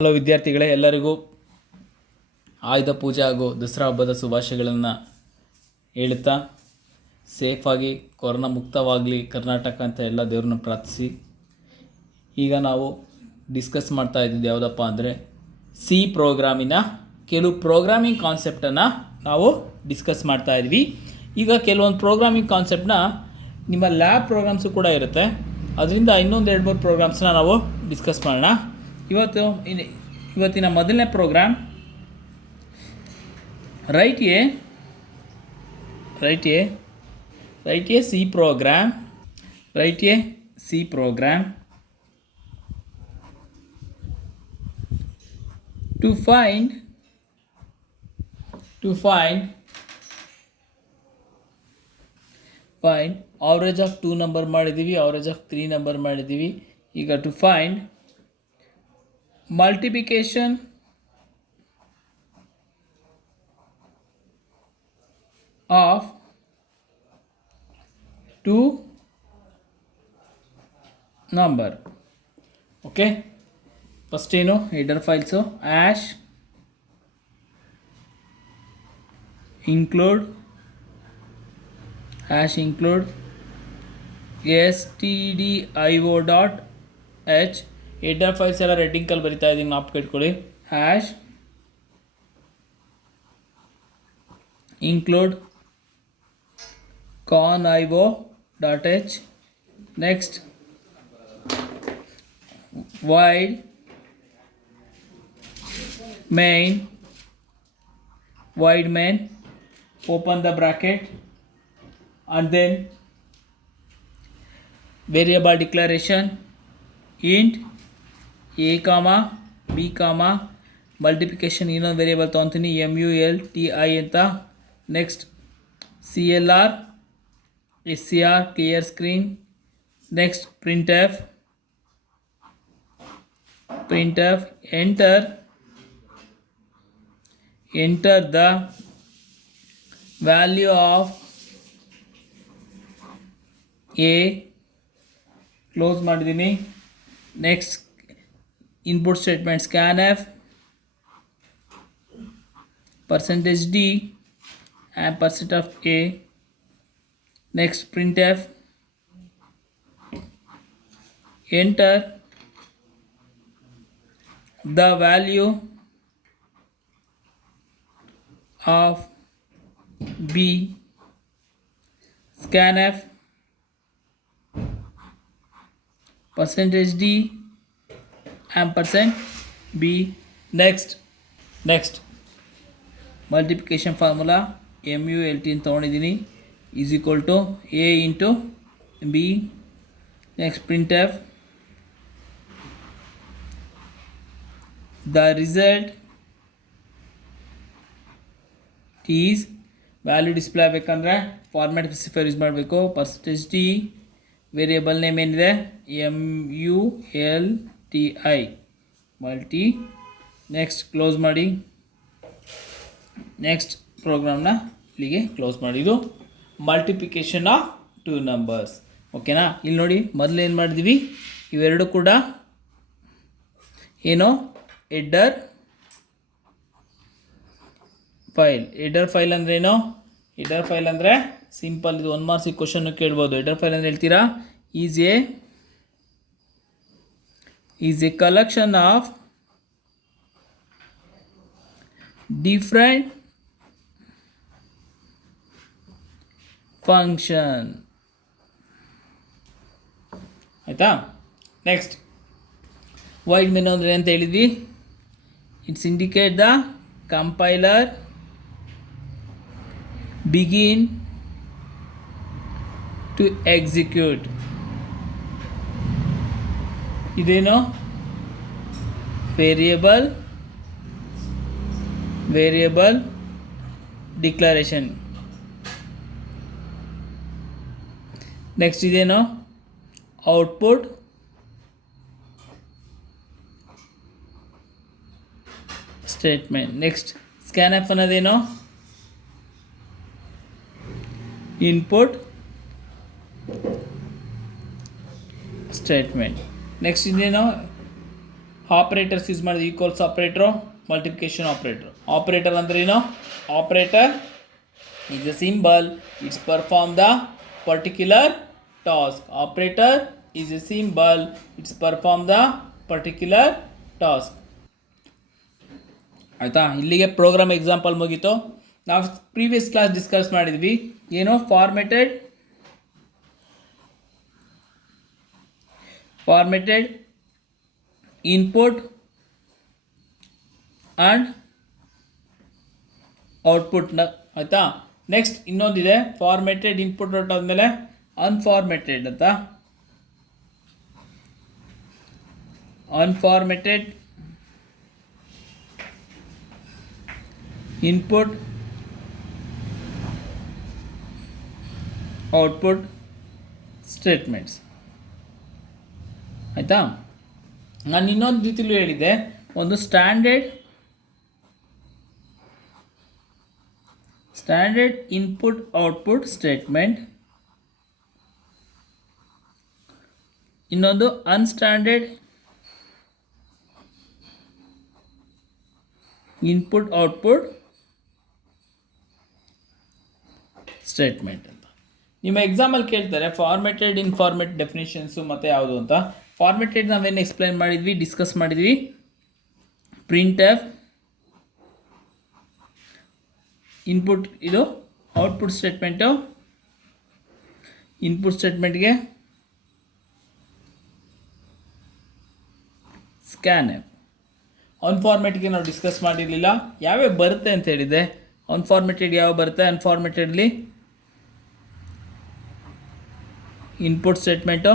ಹಲೋ ವಿದ್ಯಾರ್ಥಿಗಳೇ, ಎಲ್ಲರಿಗೂ ಆಯುಧ ಪೂಜೆ ಹಾಗೂ ದಸರಾ ಹಬ್ಬದ ಶುಭಾಶಯಗಳನ್ನು ಹೇಳುತ್ತಾ, ಸೇಫಾಗಿ ಕೊರೋನಾ ಮುಕ್ತವಾಗಲಿ ಕರ್ನಾಟಕ ಅಂತ ಎಲ್ಲ ದೇವ್ರನ್ನ ಪ್ರಾರ್ಥಿಸಿ, ಈಗ ನಾವು ಡಿಸ್ಕಸ್ ಮಾಡ್ತಾ ಇದ್ದಿದ್ದು ಯಾವುದಪ್ಪ ಅಂದರೆ ಸಿ ಪ್ರೋಗ್ರಾಮಿನ ಕೆಲವು ಪ್ರೋಗ್ರಾಮಿಂಗ್ ಕಾನ್ಸೆಪ್ಟನ್ನು ನಾವು ಡಿಸ್ಕಸ್ ಮಾಡ್ತಾ ಇದ್ವಿ. ಈಗ ಕೆಲವೊಂದು ಪ್ರೋಗ್ರಾಮಿಂಗ್ ಕಾನ್ಸೆಪ್ಟನ್ನ ನಿಮ್ಮ ಲ್ಯಾಬ್ ಪ್ರೋಗ್ರಾಮ್ಸು ಕೂಡ ಇರುತ್ತೆ, ಅದರಿಂದ ಇನ್ನೊಂದು 2-3 ಪ್ರೋಗ್ರಾಮ್ಸ್ನ ನಾವು ಡಿಸ್ಕಸ್ ಮಾಡೋಣ. ಇವತ್ತಿನ ಮೊದಲನೇ program write a C program to find average of 2 number ಮಾಡಿದ್ದೀವಿ, average of 3 number ಮಾಡಿದ್ದೀವಿ. ಈಗ to find multiplication of 2 number. Okay, first ಏನು header files hash include stdio.h. Header files ಎಲ್ಲ ರೆಡ್ಡಿಂಕಲ್ಲಿ ಬರಿತಾ ಇದ್ದೀನಿ, ಜ್ಞಾಪಕ ಇಟ್ಕೊಳ್ಳಿ. Hash include conio.h. next void main, open the bracket, and then variable declaration int a comma b comma multiplication ಇನ್ನೊಂದು variable ತೊಗೊತೀನಿ multi ಅಂತ. Next clr scr clear screen. Next printf enter the value of a, close ಮಾಡಿದ್ದೀನಿ. Next input statement scanf %d and % of a. next printf enter the value of b, scanf %d and %b. next multiplication formula mult ಅಂತ ತೊಗೊಂಡಿದ್ದೀನಿ is equal to a into b. next printf the result is value display ಆಗಬೇಕಂದ್ರೆ format specifier use ಮಾಡಬೇಕು. %d variable name ಏನಿದೆ multi. Next close ಮಾಡಿ. ನೆಕ್ಸ್ಟ್ ಪ್ರೋಗ್ರಾಮ್ನ ಇಲ್ಲಿಗೆ ಕ್ಲೋಸ್ ಮಾಡಿ. ಇದು ಮಲ್ಟಿಪ್ಲಿಕೇಶನ್ ಆಫ್ 2 ನಂಬರ್ಸ್. ಓಕೆನಾ? ಇಲ್ಲಿ ನೋಡಿ, ಮೊದಲು ಏನು ಮಾಡಿದ್ವಿ, ಇವೆರಡು ಕೂಡ ಏನೋ ಹೆಡರ್ ಫೈಲ್ ಅಂದರೆ ಏನು? ಹೆಡರ್ ಫೈಲ್ ಅಂದರೆ ಸಿಂಪಲ್, ಇದು 1 ಮಾರ್ಕ್ಸಿಗೆ ಕ್ವಶನ್ನು ಕೇಳ್ಬೋದು. ಹೆಡರ್ ಫೈಲ್ ಅಂದರೆ ಹೇಳ್ತೀರಾ, is a collection of different function. ಆಯಿತಾ? ನೆಕ್ಸ್ಟ್ ವೈಡ್ ಮೆನು ಅಂದರೆ ಅಂತ ಹೇಳಿದ್ವಿ, it's indicate the compiler begin to execute. ಇದೇನು ವೇರಿಯಬಲ್ ಡಿಕ್ಲರೇಷನ್. ನೆಕ್ಸ್ಟ್ ಇದೇನು ಔಟ್ಪುಟ್ ಸ್ಟೇಟ್ಮೆಂಟ್. ನೆಕ್ಸ್ಟ್ ಸ್ಕ್ಯಾನ್ಎಫ್ ಅನ್ನೋದೇನು ಇನ್ಪುಟ್ ಸ್ಟೇಟ್ಮೆಂಟ್. ನೆಕ್ಸ್ಟ್ ಇನ್ನೇನು ಆಪರೇಟರ್ಸ್ ಯೂಸ್ ಮಾಡಿದ್ವಿ, equals operator, multiplication operator. Operator ಅಂದ್ರೆ ಏನು? Operator is a symbol, it's perform the particular task. Operator is a symbol, it's perform the particular task. ಆಯಿತಾ? ಇಲ್ಲಿಗೆ program example ಮುಗೀತು. ನಾವು previous class discuss ಮಾಡಿದ್ವಿ ಏನೋ ಫಾರ್ಮೆಟೆಡ್ ಇನ್ಪುಟ್ ಆ್ಯಂಡ್ ಔಟ್ಪುಟ್ನ. ಆಯಿತಾ? ನೆಕ್ಸ್ಟ್ ಇನ್ನೊಂದಿದೆ ಫಾರ್ಮೆಟೆಡ್ ಇನ್ಪುಟ್ ಔಟ್ ಆದಮೇಲೆ ಅನ್ಫಾರ್ಮೆಟೆಡ್ ಅಂತ. ಅನ್ಫಾರ್ಮೆಟೆಡ್ ಇನ್ಪುಟ್ ಔಟ್ಪುಟ್ ಸ್ಟೇಟ್ಮೆಂಟ್ಸ್. ಆಯಿತಾ? ನಾನು ಇನ್ನೊಂದು ರೀತಿಲೂ ಹೇಳಿದ್ದೆ, ಒಂದು ಸ್ಟ್ಯಾಂಡರ್ಡ್ ಇನ್ಪುಟ್ ಔಟ್ಪುಟ್ ಸ್ಟೇಟ್ಮೆಂಟ್, ಇನ್ನೊಂದು ಅನ್ಸ್ಟ್ಯಾಂಡರ್ಡ್ ಇನ್ಪುಟ್ ಔಟ್ಪುಟ್ ಸ್ಟೇಟ್ಮೆಂಟ್ ಅಂತ. ನಿಮ್ಮ ಎಕ್ಸಾಮಲ್ಲಿ ಕೇಳ್ತಾರೆ ಫಾರ್ಮೆಟೆಡ್ ಇನ್ಫಾರ್ಮೆಟ್ ಡೆಫಿನೇಷನ್ಸು ಮತ್ತು ಯಾವುದು ಅಂತ. ಫಾರ್ಮೆಟೆಡ್ ನಾವೇನು ಎಕ್ಸ್ಪ್ಲೈನ್ ಮಾಡಿದ್ವಿ, ಡಿಸ್ಕಸ್ ಮಾಡಿದ್ವಿ. ಪ್ರಿಂಟ್ ಎಫ್ ಇನ್ಪುಟ್, ಇದು ಔಟ್ಪುಟ್ ಸ್ಟೇಟ್ಮೆಂಟು. ಇನ್ಪುಟ್ ಸ್ಟೇಟ್ಮೆಂಟ್ಗೆ ಸ್ಕ್ಯಾನ್ ಎಫ್. ಅನ್ಫಾರ್ಮೆಟ್ಗೆ ನಾವು ಡಿಸ್ಕಸ್ ಮಾಡಿರಲಿಲ್ಲ, ಯಾವ್ಯಾವ ಬರುತ್ತೆ ಅಂತ ಹೇಳಿದೆ. ಅನ್ಫಾರ್ಮೆಟೆಡ್ ಯಾವ ಬರುತ್ತೆ? ಅನ್ಫಾರ್ಮೆಟೆಡ್ಲಿ input statement,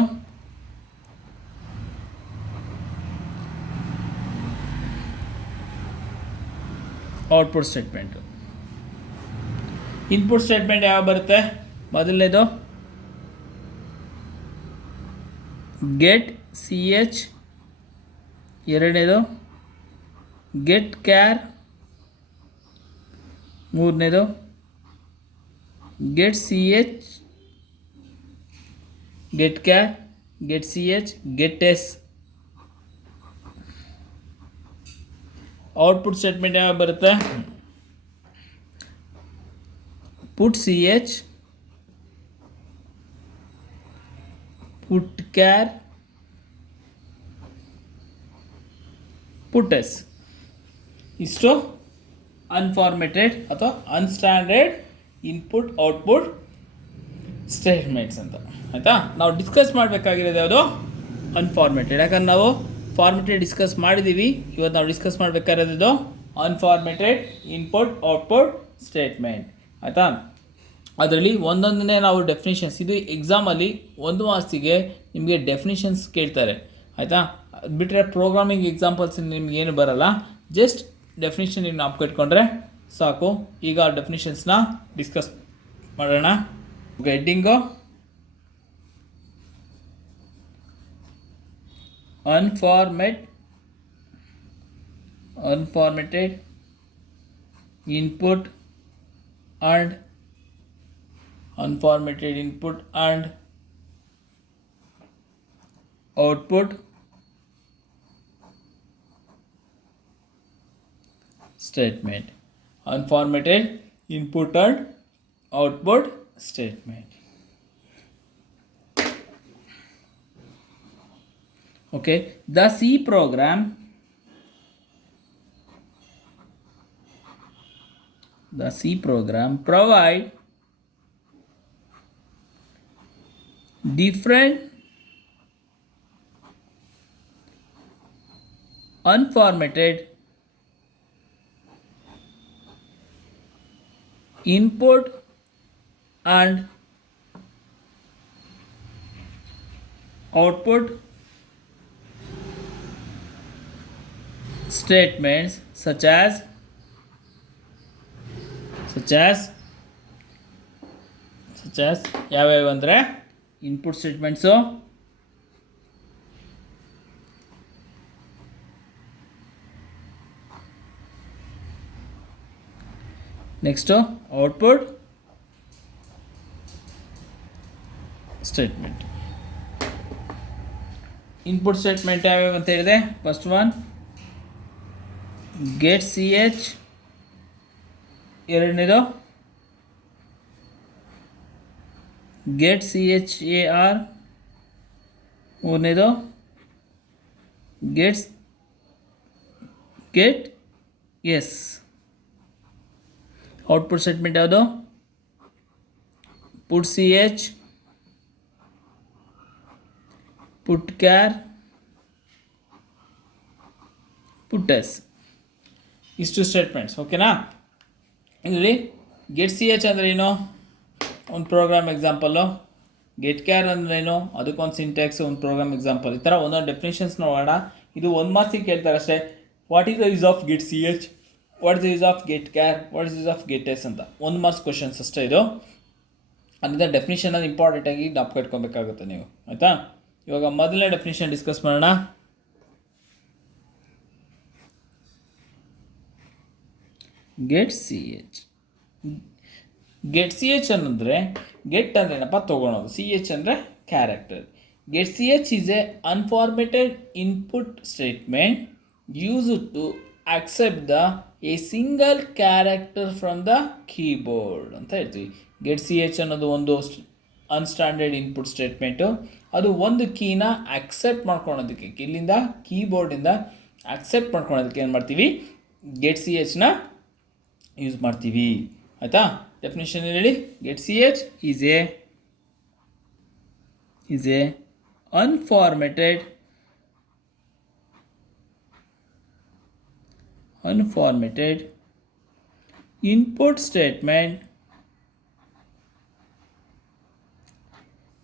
output statement. Input statement ಯಾವ ಬರುತ್ತೆ? ಮೊದಲನೇದು ಗೆಟ್ ಸಿ ಎಚ್, ಎರಡನೇದು ಗೆಟ್ ಕ್ಯಾರ್, ಮೂರನೇದು get C h, get char, get C h, get s. Output statement ಯಾವ ಬರುತ್ತೆ? Put c h, put char, put s. ಇಷ್ಟು ಅನ್ಫಾರ್ಮೆಟೆಡ್ ಅಥವಾ ಅನ್ಸ್ಟ್ಯಾಂಡರ್ಡ್ ಇನ್ಪುಟ್ ಔಟ್ಪುಟ್ ಸ್ಟೇಟ್ಮೆಂಟ್ಸ್ ಅಂತ. ಆಯಿತಾ? ನಾವು ಡಿಸ್ಕಸ್ ಮಾಡಬೇಕಾಗಿರೋದು ಯಾವುದು? ಅನ್ಫಾರ್ಮೆಟೆಡ್. ಯಾಕಂದ್ರೆ ನಾವು ಫಾರ್ಮೆಟೆಡ್ ಡಿಸ್ಕಸ್ ಮಾಡಿದ್ದೀವಿ, ಇವತ್ತು ನಾವು ಡಿಸ್ಕಸ್ ಮಾಡಬೇಕಾಗಿರೋದು ಅನ್ಫಾರ್ಮೆಟೆಡ್ ಇನ್ಪುಟ್ ಔಟ್ಪುಟ್ ಸ್ಟೇಟ್ಮೆಂಟ್. ಆಯಿತಾ? ಅದರಲ್ಲಿ ಒಂದೊಂದನ್ನೇ ನಾವು ಡೆಫಿನಿಷನ್ಸ್, ಇದು ಎಕ್ಸಾಮಲ್ಲಿ ಒಂದು ಮಾರ್ಕ್ಸಿಗೆ ನಿಮಗೆ ಡೆಫಿನಿಷನ್ಸ್ ಕೇಳ್ತಾರೆ. ಆಯಿತಾ? ಬಿಟ್ಟರೆ ಪ್ರೋಗ್ರಾಮಿಂಗ್ ಎಕ್ಸಾಂಪಲ್ಸ್ ನಿಮಗೇನು ಬರಲ್ಲ, ಜಸ್ಟ್ ಡೆಫಿನಿಷನ್ ನೀವು ನಾವು ಕಟ್ಕೊಂಡ್ರೆ ಸಾಕು. ಈಗ ಡೆಫಿನಿಷನ್ಸ್ನ ಡಿಸ್ಕಸ್ ಮಾಡೋಣ. Heading unformatted input and unformatted input and output statement. Unformatted input and output statement. Okay, the C program provide different unformatted input and output statements such as ಯಾವ್ಯಾವ ಅಂದರೆ input statements, next output statement. Input statement ಯಾವ್ಯಾವ ಅಂತ ಹೇಳಿದೆ. First one get C h, ಎರಡನೇದು get C h a r, ಮೂರನೇದು get s. Output statement ಯಾವುದು? Put c h, put char, put s. ಇಷ್ಟು statements. ಓಕೆನಾ? ಇಲ್ಲಿ ಗೆಟ್ ಸಿ ಎಚ್ ಅಂದರೆ ಏನು? ಒಂದು ಪ್ರೋಗ್ರಾಮ್ ಎಕ್ಸಾಂಪಲ್ಲು. ಗೆಟ್ ಕ್ಯಾರ್ ಅಂದ್ರೇನು? ಅದಕ್ಕೊಂದು ಸಿಂಟ್ಯಾಕ್ಸ್, ಒಂದು ಪ್ರೋಗ್ರಾಮ್ ಎಕ್ಸಾಂಪಲ್. ಈ ಥರ ಒಂದೊಂದು ಡೆಫಿನೇಷನ್ಸ್ ನೋಡೋಣ. ಇದು ಒಂದು ಮಾರ್ಕ್ಸಿಗೆ ಕೇಳ್ತಾರೆ ಅಷ್ಟೇ. What is the use of get C H, what is the use of get char, what is the use of get S ಅಂತ. ಒಂದು ಮಾರ್ಕ್ಸ್ ಕ್ವಶನ್ಸ್ ಅಷ್ಟೇ ಇದು. ಅದರಿಂದ ಡೆಫಿನೇಷನ್ ಅದು ಇಂಪಾರ್ಟೆಂಟಾಗಿ ಜ್ಞಾಪಕ ಇಟ್ಕೊಬೇಕಾಗುತ್ತೆ ನೀವು, ಆಯಿತಾ? ಇವಾಗ ಮೊದಲನೇ ಡೆಫಿನೇಷನ್ ಡಿಸ್ಕಸ್ ಮಾಡೋಣ. Get C h. Get C h ಅನ್ನಂದರೆ, ಗೆಟ್ ಅಂದರೆ ಏನಪ್ಪ? ತೊಗೊಳೋದು. ಸಿ ಎಚ್ ಅಂದರೆ character. Get C h is a unformatted input statement used to accept the a single character from the keyboard ಅಂತ ಹೇಳ್ತೀವಿ. ಗೆಟ್ ಸಿ ಎಚ್ ಅನ್ನೋದು ಒಂದು ಅನ್ಸ್ಟ್ಯಾಂಡರ್ಡ್ ಇನ್ಪುಟ್ ಸ್ಟೇಟ್ಮೆಂಟು. ಅದು ಒಂದು ಕೀನ ಅಕ್ಸೆಪ್ಟ್ ಮಾಡ್ಕೊಳೋದಕ್ಕೆ, ಇಲ್ಲಿಂದ ಕೀಬೋರ್ಡಿಂದ ಅಕ್ಸೆಪ್ಟ್ ಮಾಡ್ಕೊಳೋದಕ್ಕೆ ಏನು ಮಾಡ್ತೀವಿ? ಗೆಟ್ ಸಿ ಎಚ್ನ ಯೂಸ್ ಮಾಡ್ತೀವಿ, ಆಯಿತಾ? ಡೆಫಿನೇಷನ್ ಹೇಳಿ. Get C h is A unformatted input statement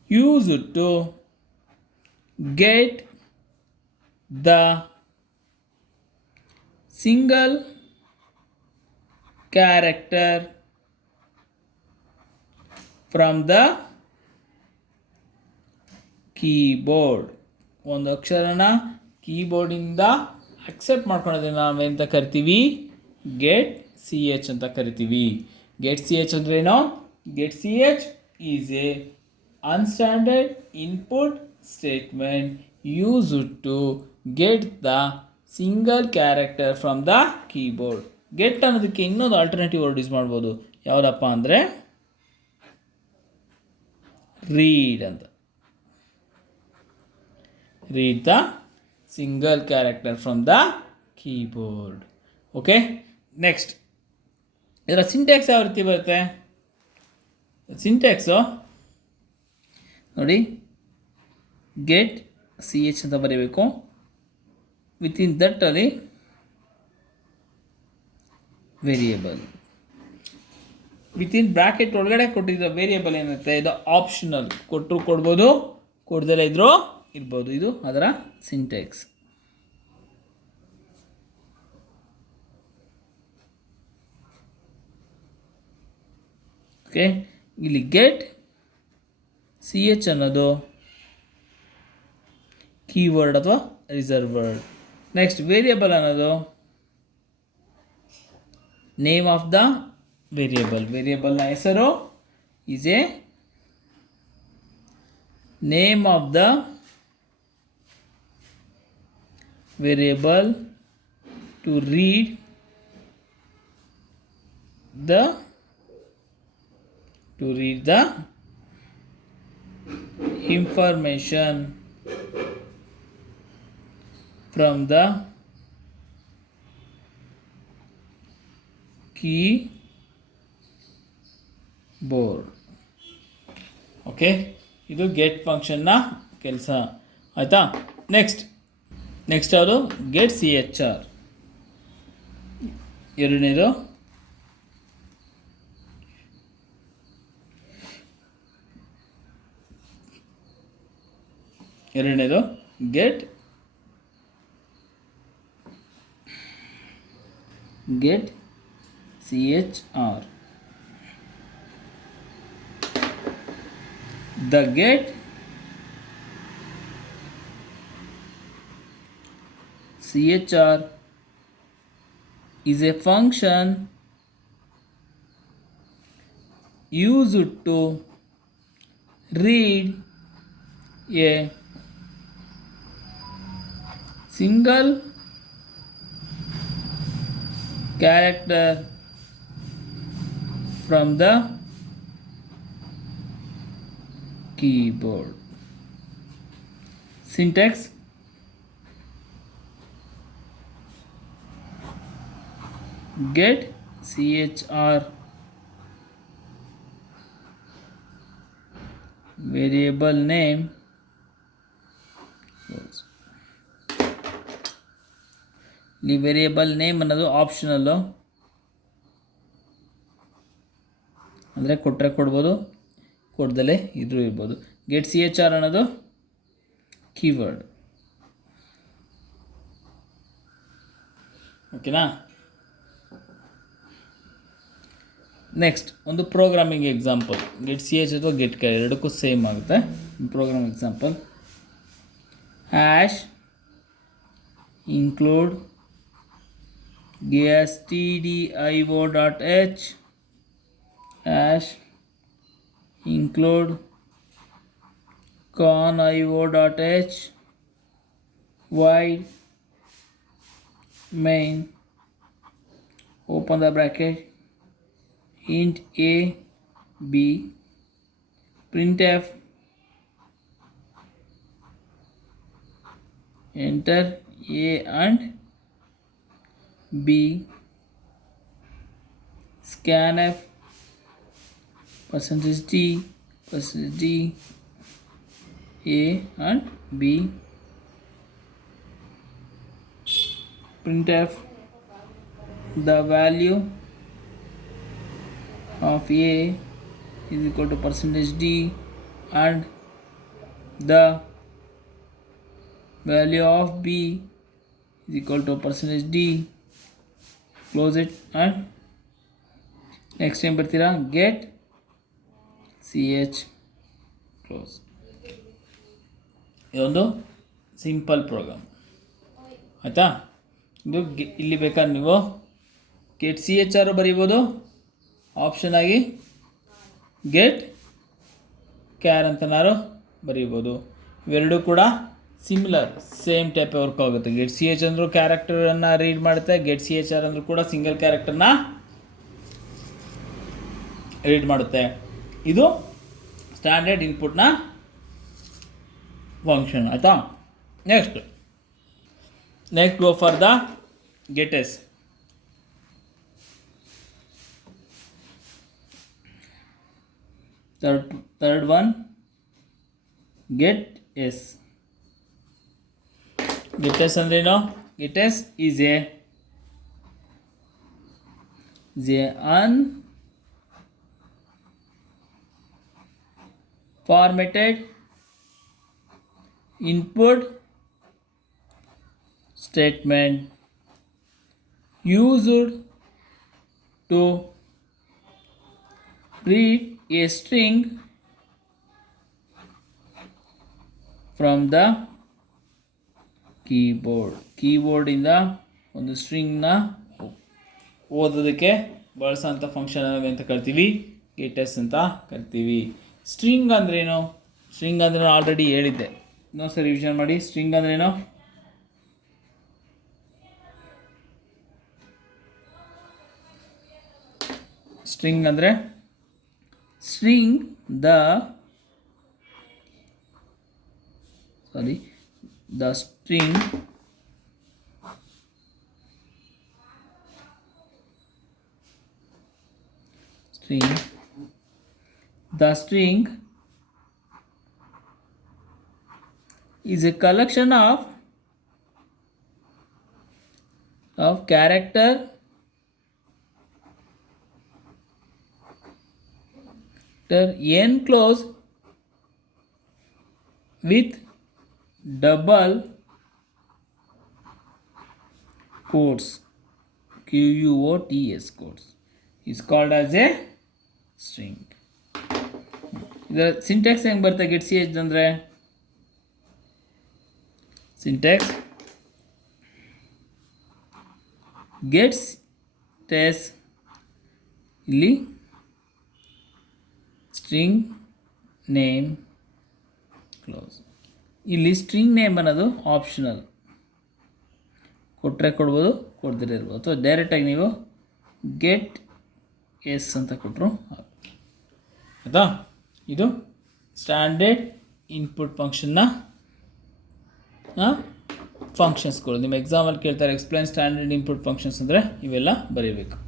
used to get the single character from the keyboard. ಒಂದು ಅಕ್ಷರನ ಕೀಬೋರ್ಡಿಂದ ಅಕ್ಸೆಪ್ಟ್ ಮಾಡ್ಕೊಳೋದನ್ನ ನಾವೇಂತ ಕರಿತೀವಿ? ಗೆಟ್ ಸಿ ಎಚ್ ಅಂತ ಕರಿತೀವಿ. ಗೆಟ್ ಸಿ ಎಚ್ ಅಂದ್ರೇನು? Get C h is a unstandard input statement used to get the single character from the keyboard. Get ಅನ್ನೋದಕ್ಕೆ ಇನ್ನೊಂದು ಆಲ್ಟರ್ನೇಟಿವ್ ವರ್ಡ್ ಯೂಸ್ ಮಾಡ್ಬೋದು. ಯಾವುದಪ್ಪ ಅಂದರೆ ರೀಡ್ ಅಂತ. read the single character from the keyboard. Okay, next ಇದರ ಸಿಂಟ್ಯಾಕ್ಸ್ ಯಾವ ರೀತಿ ಬರುತ್ತೆ? ಸಿಂಟ್ಯಾಕ್ಸು ನೋಡಿ, ಗೆಟ್ ಸಿ ಎಚ್ ಅಂತ ಬರೀಬೇಕು. ವಿತಿನ್ ದಟ್ ಅಲ್ಲಿ ವೇರಿಯೇಬಲ್, ವಿತಿನ್ ಬ್ರಾಕೆಟ್ ಒಳಗಡೆ ಕೊಟ್ಟಿರೋ ವೇರಿಯೇಬಲ್ ಏನಿರುತ್ತೆ ಇದು ಆಪ್ಷನಲ್. ಕೊಟ್ಟರು ಕೊಡ್ಬೋದು, ಕೊಡ್ದಲೇ ಇದ್ರೂ ಇರ್ಬೋದು. ಇದು ಅದರ ಸಿಂಟ್ಯಾಕ್ಸ್. ಓಕೆ, ಇಲ್ಲಿ ಗೆಟ್ ಸಿ ಎಚ್ ಅನ್ನೋದು ಕೀವರ್ಡ್ ಅಥವಾ ರಿಸರ್ವ್ ವರ್ಡ್. ನೆಕ್ಸ್ಟ್ ವೇರಿಯೇಬಲ್ ಅನ್ನೋದು ನೇಮ್ ಆಫ್ ದ ವೇರಿಯೇಬಲ್. ವೇರಿಯೇಬಲ್ನ ಹೆಸರು is a name of the variable to read the information from the keyboard. Okay, ಇದು ಗೆಟ್ ಫಂಕ್ಷನ್ನ ಕೆಲಸ, ಆಯಿತಾ? ನೆಕ್ಸ್ಟ್ ಯಾವುದು? Get C H r. ಎರಡನೇದು get C H r. The get CHR is a function used to read a single character from the keyboard. Syntax: get chr variable name ಇಲ್ಲಿ variable name ಅನ್ನೋದು optional, ಅಂದರೆ ಕೊಟ್ಟರೆ ಕೊಡ್ಬೋದು, ಕೊಡ್ದಲೇ ಇದ್ರೂ ಇರ್ಬೋದು. Get C H R ಅನ್ನೋದು keyword. ಓಕೆನಾ? ನೆಕ್ಸ್ಟ್ ಒಂದು programming example. Get C H ಅಥವಾ ಗೆಟ್ ಕ್ಯಾರ್ ಎರಡಕ್ಕೂ ಸೇಮ್ ಆಗುತ್ತೆ. Program example: hash include stdio.h hash include conio.h void main open the bracket int a b printf enter a and b scanf %d %d a and b printf the value of a is equal to %d and the value of b is equal to %d. Close it and next time ಬರ್ತೀರಾ get ch close. ಇದೊಂದು simple program ಆಯಿತಾ. ಇದು ಇಲ್ಲಿ ಬೇಕಾದ್ರೆ ನೀವು get C H r ಬರೀಬೋದು, option ಆಗಿ get char ಅಂತನಾರು ಬರೀಬೋದು. ಇವೆರಡೂ ಕೂಡ ಸಿಮಿಲರ್ ಸೇಮ್ ಟೈಪ್ ವರ್ಕ್ ಆಗುತ್ತೆ. ಗೆಟ್ ಸಿ ಎಚ್ ಅಂದರೂ ಕ್ಯಾರೆಕ್ಟರನ್ನು ರೀಡ್ ಮಾಡುತ್ತೆ, ಗೆಟ್ ಸಿ ಎಚ್ ಆರ್ ಅಂದರೂ ಕೂಡ ಸಿಂಗಲ್ ಕ್ಯಾರೆಕ್ಟರ್ನ ರೀಡ್ ಮಾಡುತ್ತೆ. ಇದು ಸ್ಟ್ಯಾಂಡರ್ಡ್ ಇನ್ಪುಟ್ನ ಫಂಕ್ಷನ್ ಆಯಿತಾ. Next go for the get s. third one get s. get s ಅಂದ್ರೇನು? get s is a unformatted input statement used to read a string from the ಕೀಬೋರ್ಡಿಂದ ಒಂದು ಸ್ಟ್ರಿಂಗ್ನ ಓದೋದಕ್ಕೆ ಬಳಸೋಂಥ ಫಂಕ್ಷನ್ ಅಂತ ಕರಿತೀವಿ, ಗೆಟ್ ಎಸ್ ಅಂತ ಕರಿತೀವಿ. ಸ್ಟ್ರಿಂಗ್ ಅಂದ್ರೇನು? ಸ್ಟ್ರಿಂಗ್ ಅಂದ್ರೆ ಆಲ್ರೆಡಿ ಹೇಳಿದ್ದೆ, ಇನ್ನೊಂದ್ಸರಿ ರಿವಿಷನ್ ಮಾಡಿ. ಸ್ಟ್ರಿಂಗ್ ಅಂದ್ರೇನು? ಸ್ಟ್ರಿಂಗ್ ಅಂದರೆ the string is a collection of character enclosed with double quotes, quotes quotes, is called as a string. ಇದರ ಸಿಂಟ್ಯಾಕ್ಸ್ ಹೆಂಗೆ ಬರುತ್ತೆ ಗೆಟ್ ಸಿ ಎಚ್ ಅಂದರೆ? ಸಿಂಟ್ಯಾಕ್ಸ್ ಗೆಟ್ಸ್ ಟೆಸ್, ಇಲ್ಲಿ ಸ್ಟ್ರಿಂಗ್ ನೇಮ್ ಕ್ಲೋಸ್. ಇಲ್ಲಿ ಸ್ಟ್ರಿಂಗ್ ನೇಮ್ ಅನ್ನೋದು ಆಪ್ಷನಲ್, ಕೊಟ್ಟರೆ ಕೊಡ್ಬೋದು, ಕೊಡ್ದಿರೇ ಇರ್ಬೋದು. ಅಥವಾ ಡೈರೆಕ್ಟಾಗಿ ನೀವು ಗೆಟ್ ಎಸ್ ಅಂತ ಕೊಟ್ಟರು. ಆಯಿತಾ? ಇದು ಸ್ಟ್ಯಾಂಡರ್ಡ್ ಇನ್ಪುಟ್ ಫಂಕ್ಷನ್ನ ಫಂಕ್ಷನ್ಸ್ಗಳು. ನಿಮ್ಮ ಎಕ್ಸಾಮಲ್ಲಿ ಕೇಳ್ತಾರೆ ಎಕ್ಸ್ಪ್ಲೈನ್ ಸ್ಟ್ಯಾಂಡರ್ಡ್ ಇನ್ಪುಟ್ ಫಂಕ್ಷನ್ಸ್ ಅಂದರೆ ಇವೆಲ್ಲ ಬರೀಬೇಕು.